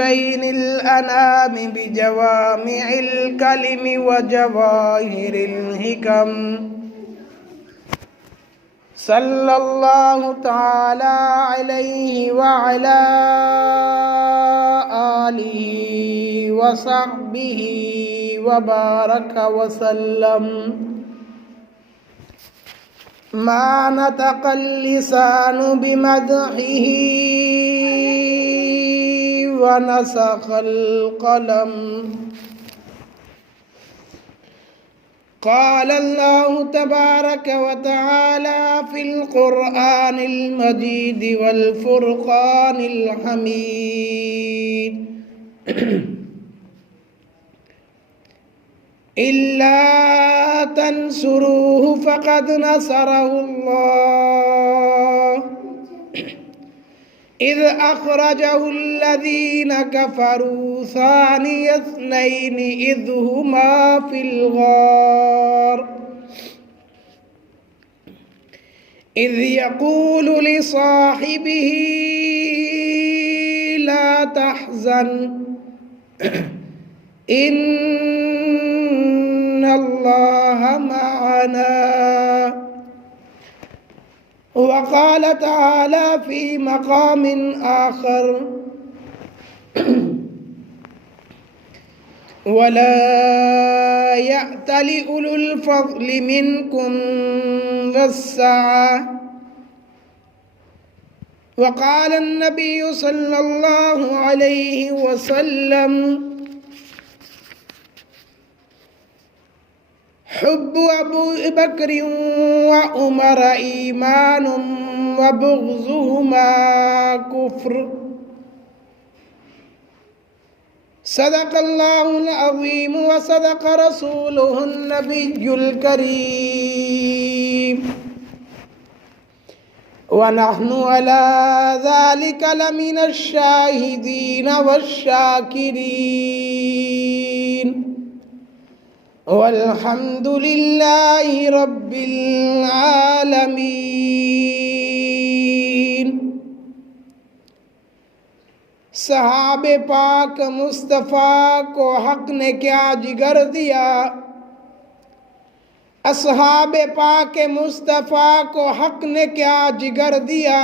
بين الأنام بجوامع الكلم وجواهر الحكم صلى الله تعالى عليه وعلى آله وصحبه وبارك وسلم ما نطق اللسان بمدحه ونسخ القلم قال الله تبارك وتعالى في القرآن المجيد والفرقان الحميد إلا تنصروه فقد نصره الله إذ أخرجه الذين كفروا ثاني اثنين إذ هما في الغار إذ يقول لصاحبه لا تحزن إن الله معنا وقال تعالى في مقام آخر ولا يأتل أولو الفضل منكم والسعة وقال النبي صلى الله عليه وسلم حب أبو بكر وعمر إيمان وبغضهما كفر صدق الله العظيم وصدق رسوله النبي الكريم ونحن على ذلك لمن الشاهدين والشاكرين والحمد لله رب العالمین۔ صحابہ پاک مصطفیٰ کو حق نے کیا جگر دیا، اصحاب پاک مصطفیٰ کو حق نے کیا جگر دیا،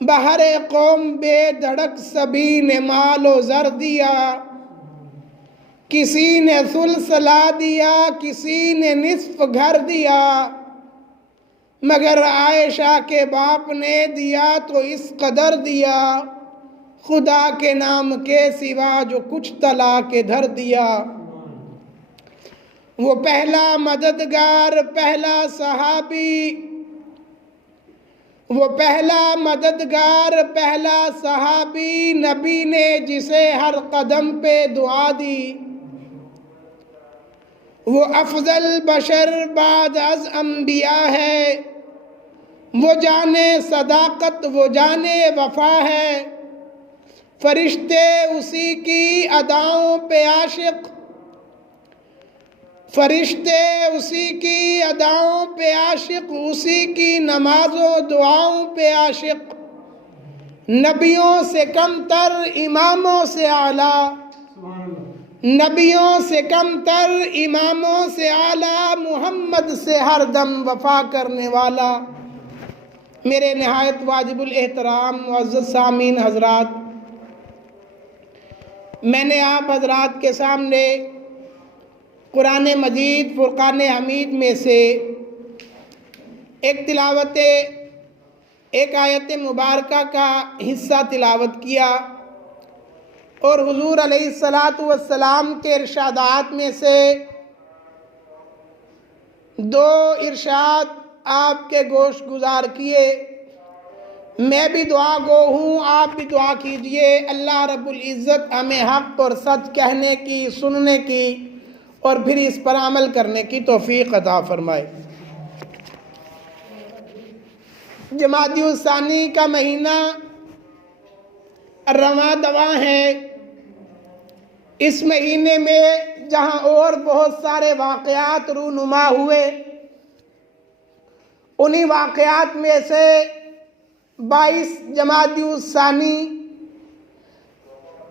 بہر قوم بے دھڑک سبھی نے مال و زر دیا، کسی نے ثلث لا دیا کسی نے نصف گھر دیا، مگر عائشہ کے باپ نے دیا تو اس قدر دیا، خدا کے نام کے سوا جو کچھ تلا کے دھر دیا۔ وہ پہلا مددگار پہلا صحابی، وہ پہلا مددگار پہلا صحابی، نبی نے جسے ہر قدم پہ دعا دی، وہ افضل بشر بعد از انبیاء ہے، وہ جانے صداقت وہ جانے وفا ہے، فرشتے اسی کی اداؤں پہ عاشق، فرشتے اسی کی اداؤں پہ عاشق، اسی کی نمازوں دعاؤں پہ عاشق، نبیوں سے کم تر اماموں سے اعلیٰ، نبیوں سے کم تر اماموں سے اعلیٰ، محمد سے ہر دم وفا کرنے والا۔ میرے نہایت واجب الاحترام معزز سامعین حضرات، میں نے آپ حضرات کے سامنے قرآن مجید فرقان حمید میں سے ایک آیت مبارکہ کا حصہ تلاوت کیا، اور حضور علیہ السلام کے ارشادات میں سے دو ارشاد آپ کے گوش گزار کیے۔ میں بھی دعا گو ہوں، آپ بھی دعا کیجئے، اللہ رب العزت ہمیں حق اور سچ کہنے کی، سننے کی اور پھر اس پر عمل کرنے کی توفیق عطا فرمائے۔ جمادی الثانی کا مہینہ رواں دواں ہے۔ اس مہینے میں جہاں اور بہت سارے واقعات رونما ہوئے، انہی واقعات میں سے 22 جمادی الثانی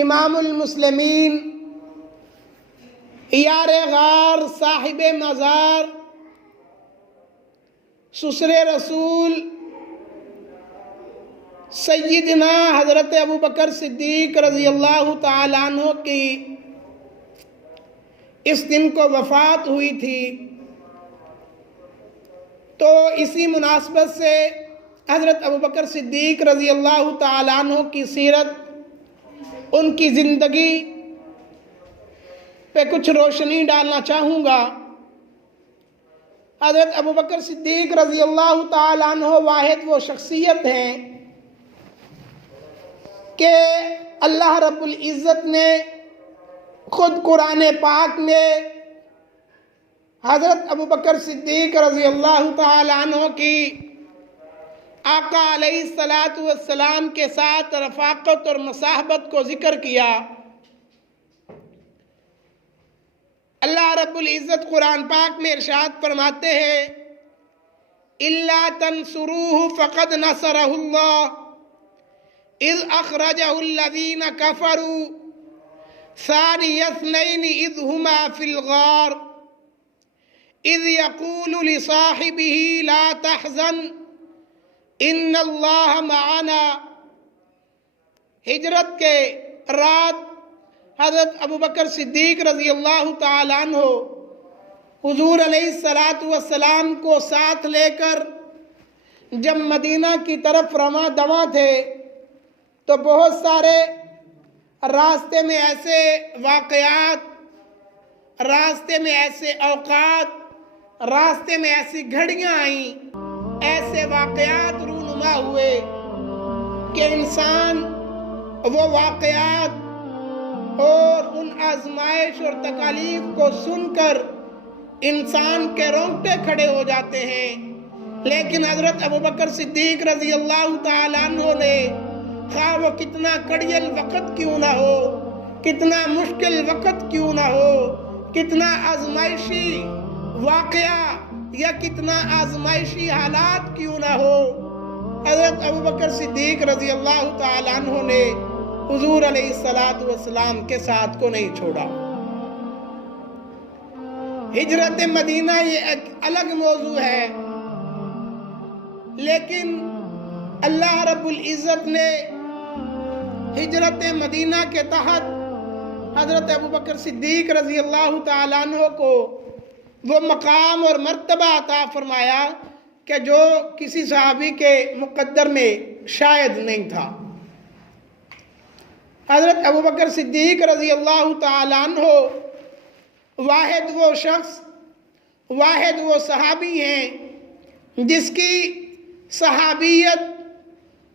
امام المسلمین یار غار صاحب مزار سسر رسول سیدنا حضرت ابو بکر صدیق رضی اللہ تعالیٰ عنہ کی اس دن کو وفات ہوئی تھی، تو اسی مناسبت سے حضرت ابو بکر صدیق رضی اللہ تعالیٰ عنہ کی سیرت، ان کی زندگی پہ کچھ روشنی ڈالنا چاہوں گا۔ حضرت ابو بکر صدیق رضی اللہ تعالیٰ عنہ واحد وہ شخصیت ہیں کہ اللہ رب العزت نے خود قرآن پاک میں حضرت ابو بکر صدیق رضی اللہ تعالیٰ عنہ کی آقا علیہ السلام کے ساتھ رفاقت اور مصاحبت کو ذکر کیا۔ اللہ رب العزت قرآن پاک میں ارشاد فرماتے ہیں إِلَّا تَنْصُرُوهُ فَقَدْ نَصَرَهُ اللَّهُ إِذْ أَخْرَجَهُ الَّذِينَ كَفَرُوا ثَانِيَ اثْنَيْنِ إِذْ هُمَا فِي الْغَارِ إِذْ يَقُولُ لِصَاحِبِهِ لَا تَحْزَنْ إِنَّ اللَّهَ مَعَنَا۔ ہجرت کے رات حضرت ابو بکر صدیق رضی اللہ تعالیٰ عنہ حضور علیہ السلام کو ساتھ لے کر جب مدینہ کی طرف رواں دواں تھے، تو بہت سارے راستے میں ایسے واقعات، راستے میں ایسے اوقات، راستے میں ایسی گھڑیاں آئیں، ایسے واقعات رونما ہوئے کہ انسان وہ واقعات اور ان آزمائش اور تکالیف کو سن کر انسان کے رونگٹے کھڑے ہو جاتے ہیں، لیکن حضرت ابو بکر صدیق رضی اللہ تعالیٰ عنہ نے خواہ وہ کتنا کڑیل وقت کیوں نہ ہو، کتنا مشکل وقت کیوں نہ ہو، کتنا آزمائشی واقعہ یا کتنا آزمائشی حالات کیوں نہ ہو، حضرت ابو بکر صدیق رضی اللہ تعالیٰ عنہ نے حضور علیہ السلام کے ساتھ کو نہیں چھوڑا۔ ہجرت مدینہ یہ ایک الگ موضوع ہے، لیکن اللہ رب العزت نے ہجرت مدینہ کے تحت حضرت ابو بکر صدیق رضی اللہ تعالیٰ عنہ کو وہ مقام اور مرتبہ عطا فرمایا کہ جو کسی صحابی کے مقدر میں شاید نہیں تھا۔ حضرت ابو بکر صدیق رضی اللہ تعالیٰ عنہ واحد وہ شخص، واحد وہ صحابی ہیں جس کی صحابیت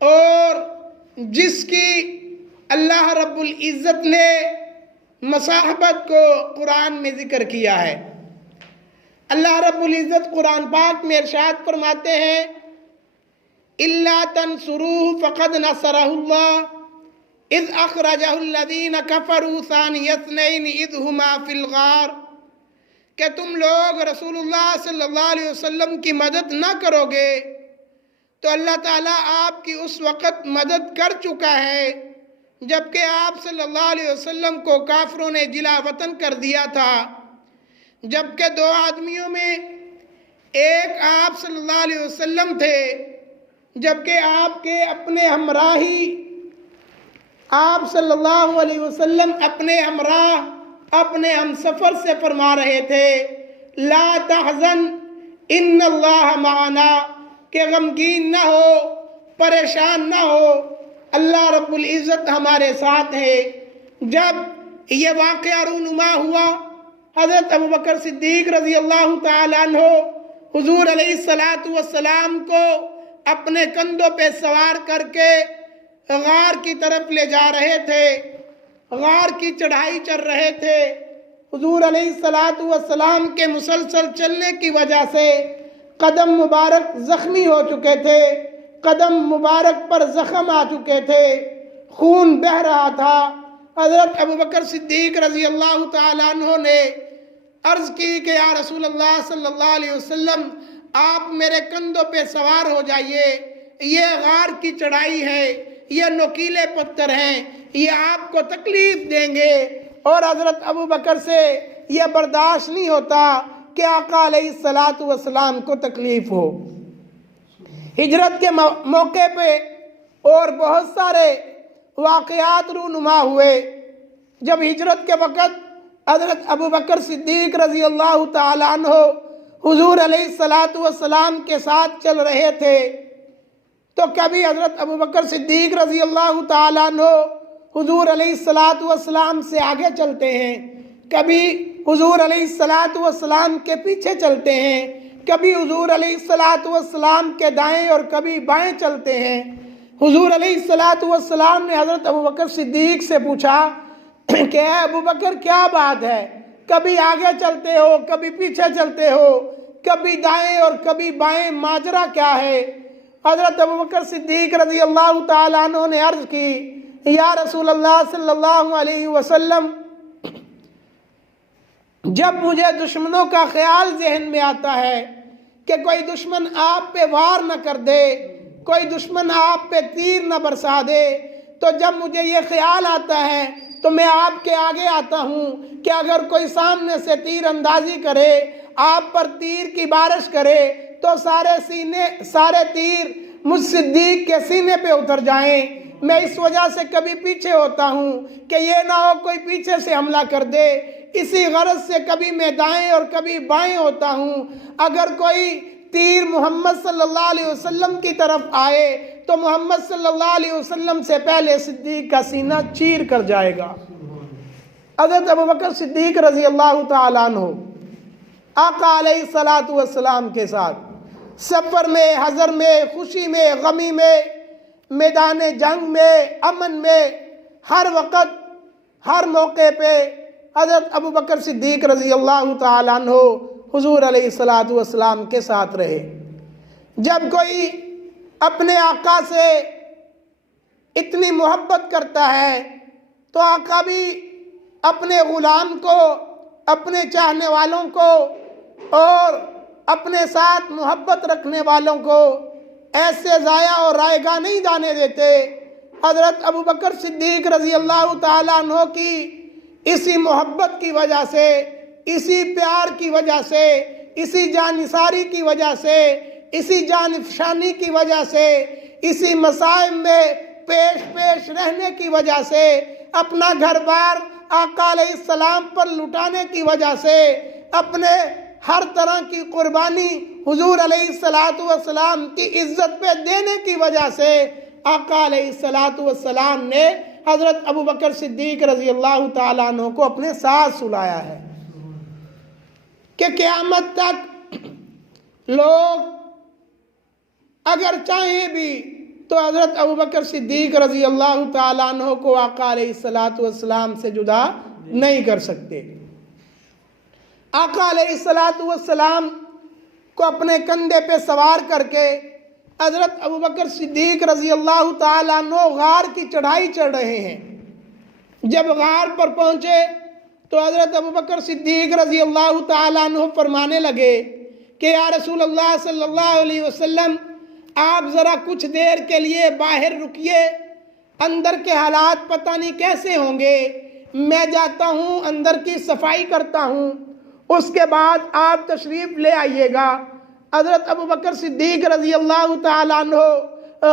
اور جس کی اللہ رب العزت نے مصاحبت کو قرآن میں ذکر کیا ہے۔ اللہ رب العزت قرآن پاک میں ارشاد فرماتے ہیں إِلَّا تَنْصُرُوهُ فَقَدْ نَصَرَهُ اللَّهُ إِذْ أَخْرَجَهُ الَّذِينَ كَفَرُوا ثَانِيَ اثْنَيْنِ إِذْ هُمَا فِي الْغَارِ، کہ تم لوگ رسول اللہ صلی اللہ علیہ وسلم کی مدد نہ کرو گے تو اللہ تعالیٰ آپ کی اس وقت مدد کر چکا ہے جبکہ آپ صلی اللہ علیہ وسلم کو کافروں نے جلا وطن کر دیا تھا، جبکہ دو آدمیوں میں ایک آپ صلی اللہ علیہ وسلم تھے، جبکہ آپ کے اپنے ہمراہی آپ صلی اللہ علیہ وسلم اپنے ہمراہ اپنے ہم سفر سے فرما رہے تھے لا تحزن ان اللہ معنا، کہ غمگین نہ ہو، پریشان نہ ہو، اللہ رب العزت ہمارے ساتھ ہے۔ جب یہ واقعہ رونما ہوا، حضرت ابو بکر صدیق رضی اللہ تعالیٰ عنہ حضور علیہ السلام کو اپنے کندھوں پہ سوار کر کے غار کی طرف لے جا رہے تھے، غار کی چڑھائی چڑھ رہے تھے۔ حضور علیہ السلام کے مسلسل چلنے کی وجہ سے قدم مبارک زخمی ہو چکے تھے، قدم مبارک پر زخم آ چکے تھے، خون بہہ رہا تھا۔ حضرت ابو بکر صدیق رضی اللہ تعالیٰ عنہ نے عرض کی کہ یا رسول اللہ صلی اللہ علیہ وسلم آپ میرے کندھوں پہ سوار ہو جائیے، یہ غار کی چڑھائی ہے، یہ نوکیلے پتھر ہیں، یہ آپ کو تکلیف دیں گے، اور حضرت ابوبکر سے یہ برداشت نہیں ہوتا کہ آقا علیہ الصلاۃ والسلام کو تکلیف ہو۔ ہجرت کے موقع پہ اور بہت سارے واقعات رونما ہوئے۔ جب ہجرت کے وقت حضرت ابوبکر صدیق رضی اللہ تعالیٰ عنہ حضور علیہ الصلاۃ والسلام کے ساتھ چل رہے تھے تو کبھی حضرت ابوبکر صدیق رضی اللہ تعالیٰ عنہ حضور علیہ الصلاۃ والسلام سے آگے چلتے ہیں، کبھی حضور علیہ الصلاۃ والسلام کے پیچھے چلتے ہیں، کبھی حضور علیہ الصلاۃ والسلام کے دائیں اور کبھی بائیں چلتے ہیں۔ حضور علیہ الصلاۃ والسلام نے حضرت ابوبکر صدیق سے پوچھا کہ اے ابوبکر کیا بات ہے، کبھی آگے چلتے ہو کبھی پیچھے چلتے ہو، کبھی دائیں اور کبھی بائیں، ماجرا کیا ہے؟ حضرت ابوبکر صدیق رضی اللہ تعالیٰ عنہ نے عرض کی یا رسول اللہ صلی اللہ علیہ وسلم، جب مجھے دشمنوں کا خیال ذہن میں آتا ہے کہ کوئی دشمن آپ پہ وار نہ کر دے، کوئی دشمن آپ پہ تیر نہ برسا دے، تو جب مجھے یہ خیال آتا ہے تو میں آپ کے آگے آتا ہوں کہ اگر کوئی سامنے سے تیر اندازی کرے، آپ پر تیر کی بارش کرے تو سارے تیر مجھ صدیق کے سینے پہ اتر جائیں۔ میں اس وجہ سے کبھی پیچھے ہوتا ہوں کہ یہ نہ ہو کوئی پیچھے سے حملہ کر دے، اسی غرض سے کبھی میں دائیں اور کبھی بائیں ہوتا ہوں۔ اگر کوئی تیر محمد صلی اللہ علیہ وسلم کی طرف آئے تو محمد صلی اللہ علیہ وسلم سے پہلے صدیق کا سینہ چیر کر جائے گا۔ حضرت ابوبکر صدیق رضی اللہ تعالیٰ عنہ آقا علیہ الصلاۃ والسلام کے ساتھ سفر میں، حضر میں، خوشی میں، غمی میں، میدان جنگ میں، امن میں، ہر وقت ہر موقع پہ حضرت ابوبکر صدیق رضی اللہ تعالیٰ عنہ حضور علیہ الصلاۃ والسلام کے ساتھ رہے۔ جب کوئی اپنے آقا سے اتنی محبت کرتا ہے تو آقا بھی اپنے غلام کو، اپنے چاہنے والوں کو اور اپنے ساتھ محبت رکھنے والوں کو ایسے ضائع اور رائگاں نہیں جانے دیتے۔ حضرت ابوبکر صدیق رضی اللہ تعالیٰ عنہ کی اسی محبت کی وجہ سے، اسی پیار کی وجہ سے، اسی جانثاری کی وجہ سے، اسی جان افشانی کی وجہ سے، اسی مصائب میں پیش رہنے کی وجہ سے، اپنا گھر بار آقا علیہ السلام پر لٹانے کی وجہ سے، اپنے ہر طرح کی قربانی حضور علیہ الصلاۃ والسلام کی عزت پہ دینے کی وجہ سے آقا علیہ الصلاۃ والسلام نے حضرت ابوبکر صدیق رضی اللہ تعالیٰ عنہ کو اپنے ساتھ سلایا ہے کہ قیامت تک لوگ اگر چاہیں بھی تو حضرت ابوبکر صدیق رضی اللہ تعالیٰ عنہ کو آقا علیہ الصلاۃ والسلام سے جدا نہیں کر سکتے۔ آقا علیہ الصلاۃ والسلام کو اپنے کندھے پہ سوار کر کے حضرت ابوبکر صدیق رضی اللہ تعالیٰ عنہ غار کی چڑھائی چڑھ رہے ہیں۔ جب غار پر پہنچے تو حضرت ابوبکر صدیق رضی اللہ تعالیٰ عنہ فرمانے لگے کہ یا رسول اللہ صلی اللہ علیہ وسلم، آپ ذرا کچھ دیر کے لیے باہر رکیے، اندر کے حالات پتہ نہیں کیسے ہوں گے، میں جاتا ہوں اندر کی صفائی کرتا ہوں، اس کے بعد آپ تشریف لے آئیے گا۔ حضرت ابوبکر صدیق رضی اللہ تعالیٰ عنہ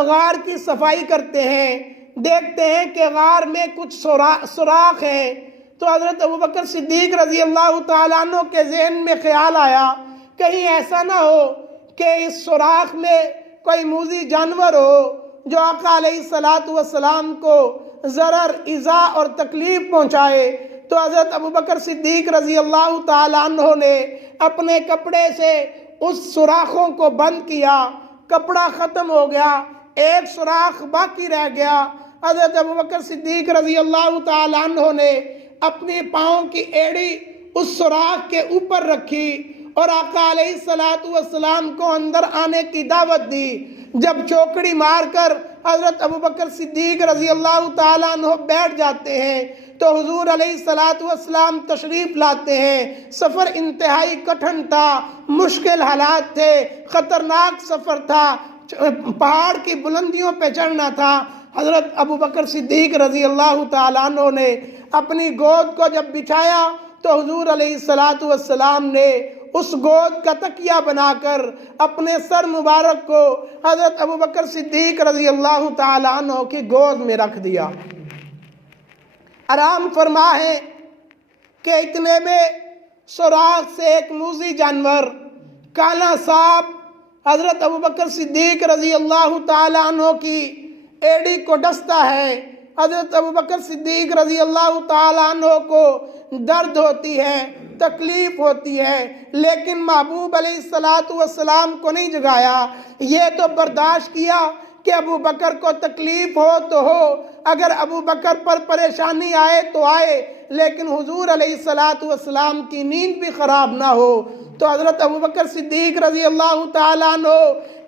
غار کی صفائی کرتے ہیں، دیکھتے ہیں کہ غار میں کچھ سوراخ ہیں، تو حضرت ابوبکر صدیق رضی اللہ تعالیٰ عنہ کے ذہن میں خیال آیا کہیں ایسا نہ ہو کہ اس سوراخ میں کوئی موذی جانور ہو جو آقا علیہ الصلاۃ والسلام کو ضرر، ایذا اور تکلیف پہنچائے۔ تو حضرت ابوبکر صدیق رضی اللہ تعالیٰ عنہ نے اپنے کپڑے سے اس سوراخوں کو بند کیا، کپڑا ختم ہو گیا، ایک سوراخ باقی رہ گیا۔ حضرت ابوبکر صدیق رضی اللہ تعالیٰ عنہ نے اپنی پاؤں کی ایڑی اس سوراخ کے اوپر رکھی اور آقا علیہ الصلاۃ والسلام کو اندر آنے کی دعوت دی۔ جب چوکڑی مار کر حضرت ابوبکر صدیق رضی اللہ تعالیٰ عنہ بیٹھ جاتے ہیں تو حضور علیہ الصلاۃ والسلام تشریف لاتے ہیں۔ سفر انتہائی کٹھن تھا، مشکل حالات تھے، خطرناک سفر تھا، پہاڑ کی بلندیوں پہ چڑھنا تھا۔ حضرت ابو بکر صدیق رضی اللہ تعالیٰ عنہ نے اپنی گود کو جب بچھایا تو حضور علیہ السلام نے اس گود کا تکیہ بنا کر اپنے سر مبارک کو حضرت ابو بکر صدیق رضی اللہ تعالیٰ عنہ کی گود میں رکھ دیا۔ آرام فرما ہے کہ اتنے میں سوراخ سے ایک موذی جانور کالا سانپ حضرت ابو بکر صدیق رضی اللہ تعالیٰ عنہ کی ایڑی کو ڈستا ہے۔ حضرت ابو بکر صدیق رضی اللہ تعالیٰ عنہ کو درد ہوتی ہے، تکلیف ہوتی ہے، لیکن محبوب علیہ السلام کو نہیں جگایا۔ یہ تو برداشت کیا کہ ابو بکر کو تکلیف ہو تو ہو، اگر ابو بکر پر پریشانی آئے تو آئے، لیکن حضور علیہ السلام کی نیند بھی خراب نہ ہو۔ تو حضرت ابو بکر صدیق رضی اللہ تعالیٰ عنہ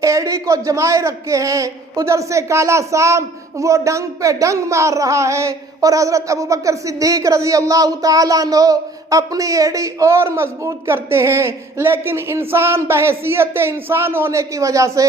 ایڑی کو جمائے رکھے ہیں، ادھر سے کالا سانپ وہ ڈنگ پہ ڈنگ مار رہا ہے، اور حضرت ابو بکر صدیق رضی اللہ تعالیٰ عنہ اپنی ایڑی اور مضبوط کرتے ہیں، لیکن انسان بحیثیت انسان ہونے کی وجہ سے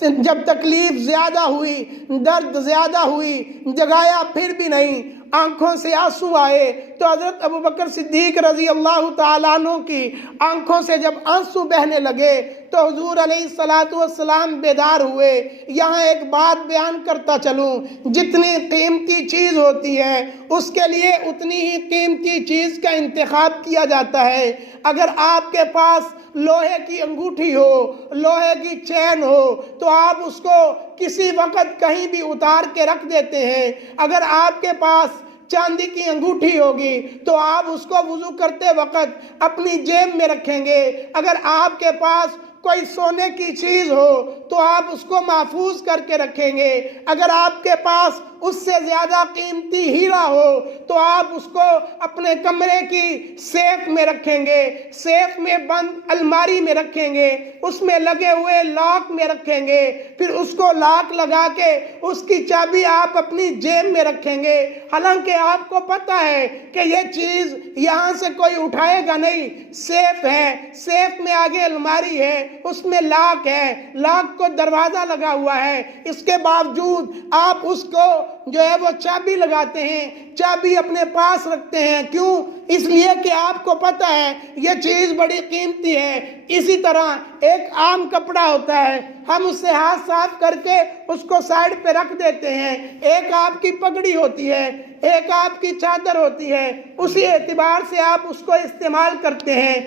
جب تکلیف زیادہ ہوئی، درد زیادہ ہوئی، جگایا پھر بھی نہیں، آنکھوں سے آنسو آئے، تو حضرت ابو بکر صدیق رضی اللہ تعالیٰ عنہ کی آنکھوں سے جب آنسو بہنے لگے تو حضور علیہ السلام بیدار ہوئے۔ یہاں ایک بات بیان کرتا چلوں، جتنی قیمتی چیز ہوتی ہے اس کے لیے اتنی ہی قیمتی چیز کا انتخاب کیا جاتا ہے۔ اگر آپ کے پاس لوہے کی انگوٹھی ہو، لوہے کی چین ہو، تو آپ اس کو کسی وقت کہیں بھی اتار کے رکھ دیتے ہیں۔ اگر آپ کے پاس چاندی کی انگوٹھی ہوگی تو آپ اس کو وضو کرتے وقت اپنی جیب میں رکھیں گے۔ اگر آپ کے پاس کوئی سونے کی چیز ہو تو آپ اس کو محفوظ کر کے رکھیں گے۔ اگر آپ کے پاس اس سے زیادہ قیمتی ہیرا ہو تو آپ اس کو اپنے کمرے کی سیف میں رکھیں گے، سیف میں بند الماری میں رکھیں گے، اس میں لگے ہوئے لاک میں رکھیں گے، پھر اس کو لاک لگا کے اس کی چابی آپ اپنی جیب میں رکھیں گے، حالانکہ آپ کو پتہ ہے کہ یہ چیز یہاں سے کوئی اٹھائے گا نہیں۔ سیف ہے، سیف میں آگے الماری ہے، اس میں لاک ہے، لاک کو دروازہ لگا ہوا ہے، اس کے باوجود آپ اس کو جو ہے وہ چابی لگاتے ہیں، چابی اپنے پاس رکھتے ہیں۔ کیوں؟ اس لیے کہ آپ کو پتہ ہے یہ چیز بڑی قیمتی ہے۔ اسی طرح ایک عام کپڑا ہوتا ہے، ہم اس سے ہاتھ صاف کر کے اس کو سائیڈ پہ رکھ دیتے ہیں۔ ایک آپ کی پگڑی ہوتی ہے، ایک آپ کی چادر ہوتی ہے، اسی اعتبار سے آپ اس کو استعمال کرتے ہیں۔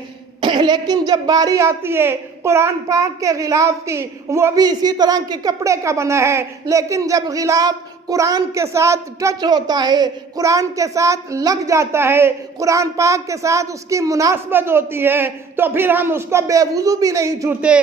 لیکن جب باری آتی ہے قرآن پاک کے غلاف کی، وہ بھی اسی طرح کے کپڑے کا بنا ہے، لیکن جب غلاف قرآن کے ساتھ ٹچ ہوتا ہے، قرآن کے ساتھ لگ جاتا ہے، قرآن پاک کے ساتھ اس کی مناسبت ہوتی ہے، تو پھر ہم اس کو بے وضو بھی نہیں چھوتے۔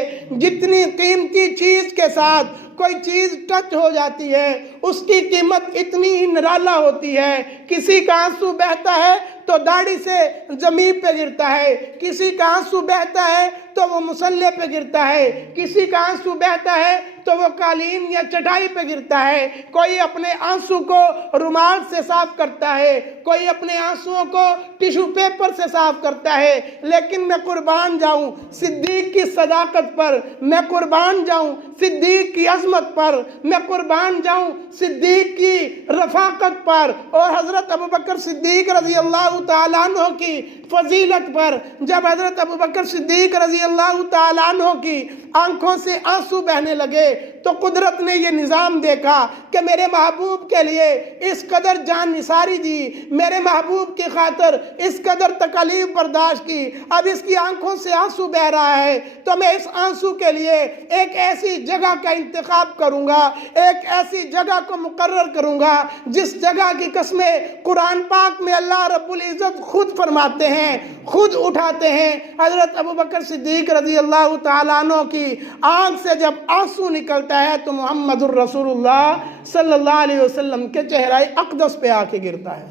جتنی قیمتی چیز کے ساتھ کوئی چیز ٹچ ہو جاتی ہے اس کی قیمت اتنی ہی نرالا ہوتی ہے۔ کسی کا آنسو بہتا ہے تو داڑھی سے زمین پہ گرتا ہے، کسی کا آنسو بہتا ہے تو وہ مصلے پہ گرتا ہے، کسی کا آنسو بہتا ہے تو وہ قالین یا چٹائی پہ گرتا ہے، کوئی اپنے آنسو کو رومال سے صاف کرتا ہے، کوئی اپنے آنسوؤں کو ٹیشو پیپر سے صاف کرتا ہے۔ لیکن میں قربان جاؤں صدیق کی صداقت پر، میں قربان جاؤں صدیق کی عظمت پر، میں قربان جاؤں صدیق کی رفاقت پر اور حضرت ابو بکر صدیق رضی اللہ تعالیٰ عنہ کی فضیلت پر۔ جب حضرت ابو بکر صدیق رضی اللہ تعالیٰ عنہ کی آنکھوں سے آنسو بہنے لگے تو قدرت نے یہ نظام دیکھا کہ میرے محبوب کے لیے اس قدر جان نثاری دی، میرے محبوب کی خاطر اس قدر تکالیف برداشت کی، اب اس کی آنکھوں سے آنسو بہ رہا ہے تو میں اس آنسو کے لیے ایک ایسی جگہ کا انتخاب کروں گا، ایک ایسی جگہ کو مقرر کروں گا جس جگہ کی قسمیں قرآن پاک میں اللہ رب العزت خود فرماتے ہیں، خود اٹھاتے ہیں۔ حضرت ابو بکر صدیق رضی اللہ تعالیٰ عنہ کی آنکھ سے جب آنسو نکلتا ہے تو محمد الرسول اللہ صلی اللہ علیہ وسلم کے چہرہ اقدس پہ آ کے گرتا ہے۔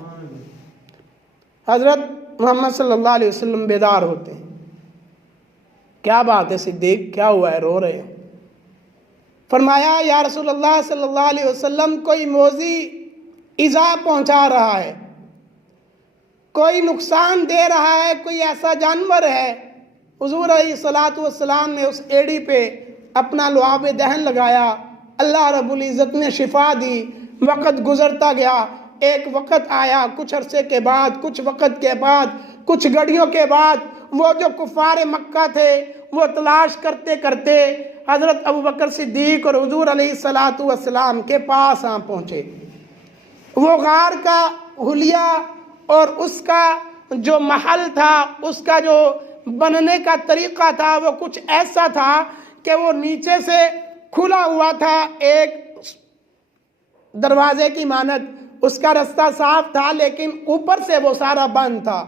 حضرت محمد صلی اللہ علیہ وسلم بیدار ہوتے ہیں، کیا بات ہے صدیق، کیا ہوا ہے، رو رہے ہیں؟ فرمایا یا رسول اللہ صلی اللہ علیہ وسلم کوئی موذی ایذا پہنچا رہا ہے، کوئی نقصان دے رہا ہے، کوئی ایسا جانور ہے۔ حضور علیہ السلام نے اس ایڑی پہ اپنا لعاب دہن لگایا، اللہ رب العزت نے شفا دی، وقت گزرتا گیا، ایک وقت آیا کچھ عرصے کے بعد، کچھ وقت کے بعد، کچھ گھڑیوں کے بعد، وہ جو کفار مکہ تھے وہ تلاش کرتے کرتے حضرت ابوبکر صدیق اور حضور علیہ السلام کے پاس آ پہنچے۔ وہ غار کا حلیہ اور اس کا جو محل تھا، اس کا جو بننے کا طریقہ تھا، وہ کچھ ایسا تھا کہ وہ نیچے سے کھلا ہوا تھا ایک دروازے کی مانند، اس کا رستہ صاف تھا لیکن اوپر سے وہ سارا بند تھا۔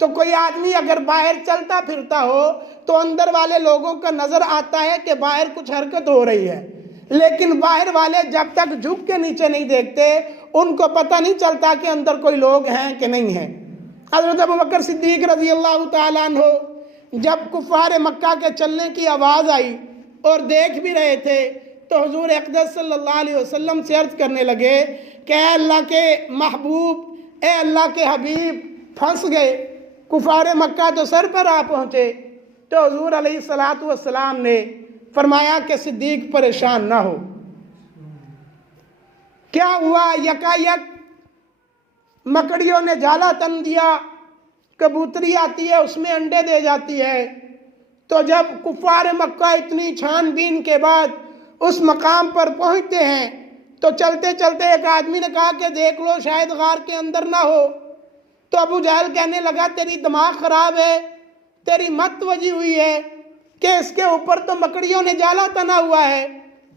تو کوئی آدمی اگر باہر چلتا پھرتا ہو تو اندر والے لوگوں کا نظر آتا ہے کہ باہر کچھ حرکت ہو رہی ہے، لیکن باہر والے جب تک جھک کے نیچے نہیں دیکھتے ان کو پتہ نہیں چلتا کہ اندر کوئی لوگ ہیں کہ نہیں ہیں۔ حضرت ابوبکر صدیق رضی اللہ تعالیٰ عنہ جب کفار مکہ کے چلنے کی آواز آئی اور دیکھ بھی رہے تھے تو حضور اقدس صلی اللہ علیہ وسلم سے عرض کرنے لگے کہ اے اللہ کے محبوب، اے اللہ کے حبیب، پھنس گئے، کفار مکہ تو سر پر آ پہنچے۔ تو حضور علیہ السلام نے فرمایا کہ صدیق پریشان نہ ہو۔ کیا ہوا؟ یکا یک مکڑیوں نے جالا تن دیا، کبوتری آتی ہے اس میں انڈے دے جاتی ہے۔ تو جب کفار مکہ اتنی چھان بین کے بعد اس مقام پر پہنچتے ہیں تو چلتے چلتے ایک آدمی نے کہا کہ دیکھ لو شاید غار کے اندر نہ ہو۔ تو ابو جہل کہنے لگا تیری دماغ خراب ہے، تیری مت وجی ہوئی ہے کہ اس کے اوپر تو مکڑیوں نے جالا تنا ہوا ہے،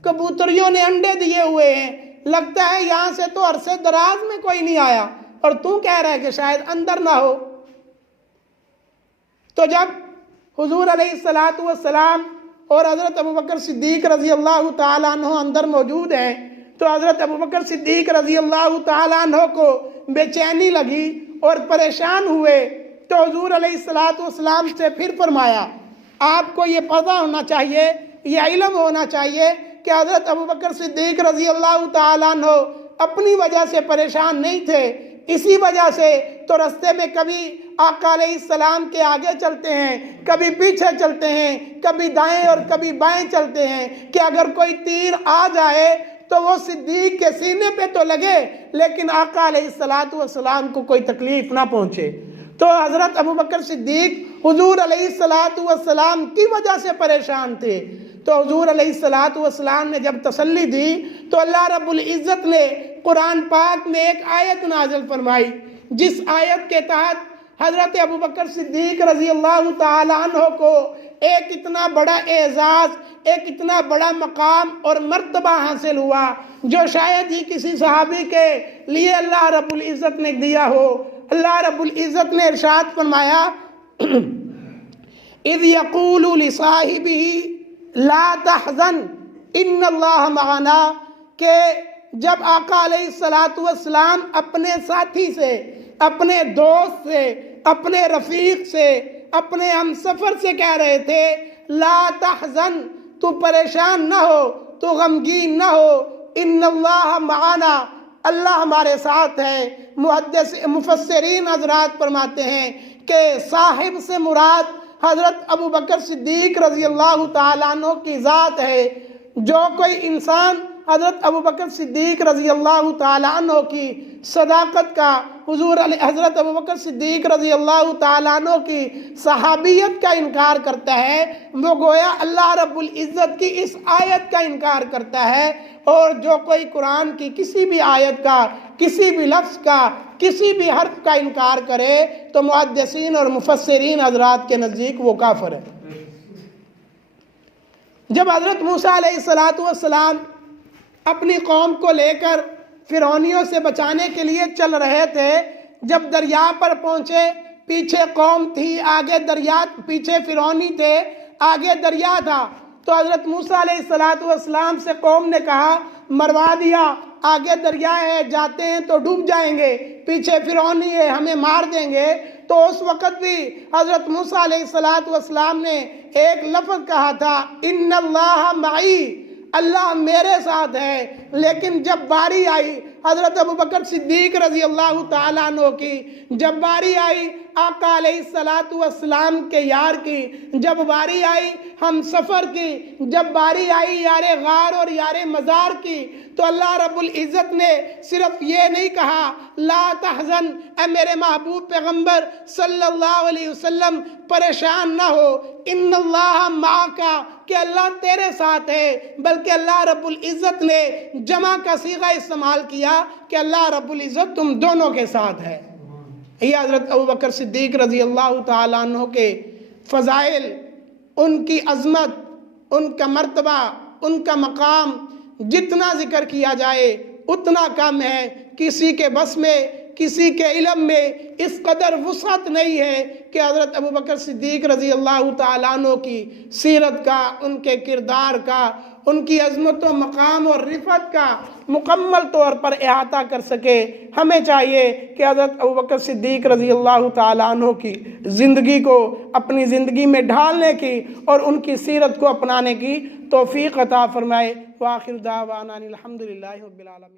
کبوتریوں نے انڈے دیے ہوئے ہیں، لگتا ہے یہاں سے تو عرصے دراز میں کوئی نہیں آیا اور تو کہہ رہا ہے کہ شاید اندر نہ ہو۔ تو جب حضور علیہ السلام اور حضرت ابوبکر صدیق رضی اللہ تعالیٰ عنہ اندر موجود ہیں تو حضرت ابوبکر صدیق رضی اللہ تعالیٰ عنہ کو بے چینی لگی اور پریشان ہوئے۔ تو حضور علیہ السلام سے پھر فرمایا آپ کو یہ پتہ ہونا چاہیے، یہ علم ہونا چاہیے کہ حضرت ابوبکر صدیق رضی اللہ تعالیٰ عنہ اپنی وجہ سے پریشان نہیں تھے، اسی وجہ سے تو رستے میں کبھی آقا علیہ السلام کے آگے چلتے ہیں، کبھی پیچھے چلتے ہیں، کبھی دائیں اور کبھی بائیں چلتے ہیں کہ اگر کوئی تیر آ جائے تو وہ صدیق کے سینے پہ تو لگے لیکن آقا علیہ السلام کو کوئی تکلیف نہ پہنچے۔ تو حضرت ابوبکر صدیق حضور علیہ السلام کی وجہ سے پریشان تھے۔ تو حضور علیہ السلام نے جب تسلی دی تو اللہ رب العزت نے قرآن پاک میں ایک آیت نازل فرمائی، جس آیت کے تحت حضرت ابوبکر صدیق رضی اللہ تعالیٰ عنہ کو ایک اتنا بڑا اعزاز، ایک اتنا بڑا مقام اور مرتبہ حاصل ہوا جو شاید ہی کسی صحابی کے لیے اللہ رب العزت نے دیا ہو۔ اللہ رب العزت نے ارشاد فرمایا اذ یقول لصاحبہ لا تحزن ان اللہ معنا، کہ جب آقا علیہ السلام اپنے ساتھی سے، اپنے دوست سے، اپنے رفیق سے، اپنے ہم سفر سے کہہ رہے تھے لا تحزن، تو پریشان نہ ہو، تو غمگین نہ ہو، ان اللہ معنا، اللہ ہمارے ساتھ ہے۔ مفسرین حضرات فرماتے ہیں کہ صاحب سے مراد حضرت ابوبکر صدیق رضی اللہ تعالیٰ عنہ کی ذات ہے۔ جو کوئی انسان حضرت ابوبکر صدیق رضی اللہ تعالیٰ عنہ کی صداقت کا، حضرت ابوبکر صدیق رضی اللہ تعالیٰ عنہ کی صحابیت کا انکار کرتا ہے، وہ گویا اللہ رب العزت کی اس آیت کا انکار کرتا ہے۔ اور جو کوئی قرآن کی کسی بھی آیت کا، کسی بھی لفظ کا، کسی بھی حرف کا انکار کرے تو محدثین اور مفسرین حضرات کے نزدیک وہ کافر ہے۔ جب حضرت موسیٰ علیہ السلام اپنی قوم کو لے کر فرعونیوں سے بچانے کے لیے چل رہے تھے، جب دریا پر پہنچے، پیچھے قوم تھی، آگے دریا، پیچھے فرعونی تھے، آگے دریا تھا، تو حضرت موسیٰ علیہ السلام سے قوم نے کہا مروا دیا، آگے دریا ہے، جاتے ہیں تو ڈوب جائیں گے، پیچھے فرعونی ہے، ہمیں مار دیں گے۔ تو اس وقت بھی حضرت موسیٰ علیہ السلام نے ایک لفظ کہا تھا ان اللہ معی، اللہ میرے ساتھ ہے۔ لیکن جب باری آئی حضرت ابوبکر صدیق رضی اللہ تعالیٰ عنہ کی جب باری آئی آقا علیہ الصلاۃ والسلام کے یار کی، جب باری آئی ہم سفر کی، جب باری آئی یار غار اور یار مزار کی، تو اللہ رب العزت نے صرف یہ نہیں کہا لا تحزن، اے میرے محبوب پیغمبر صلی اللہ علیہ وسلم پریشان نہ ہو، ان اللہ معک، کہ اللہ تیرے ساتھ ہے، بلکہ اللہ رب العزت نے جمع کا صیغہ استعمال کیا کہ اللہ رب العزت تم دونوں کے ساتھ ہے۔ یہ حضرت ابوبکر صدیق رضی اللہ تعالیٰ عنہ کے فضائل، ان کی عظمت، ان کا مرتبہ، ان کا مقام جتنا ذکر کیا جائے اتنا کم ہے۔ کسی کے بس میں، کسی کے علم میں اس قدر وسعت نہیں ہے کہ حضرت ابوبکر صدیق رضی اللہ تعالیٰ عنہ کی سیرت کا، ان کے کردار کا، ان کی عظمت و مقام اور رفعت کا مکمل طور پر احاطہ کر سکے۔ ہمیں چاہیے کہ حضرت ابوبکر صدیق رضی اللہ تعالیٰ عنہ کی زندگی کو اپنی زندگی میں ڈھالنے کی اور ان کی سیرت کو اپنانے کی توفیق عطا فرمائے۔ وآخر دعوانا الحمدللہ رب العالمین۔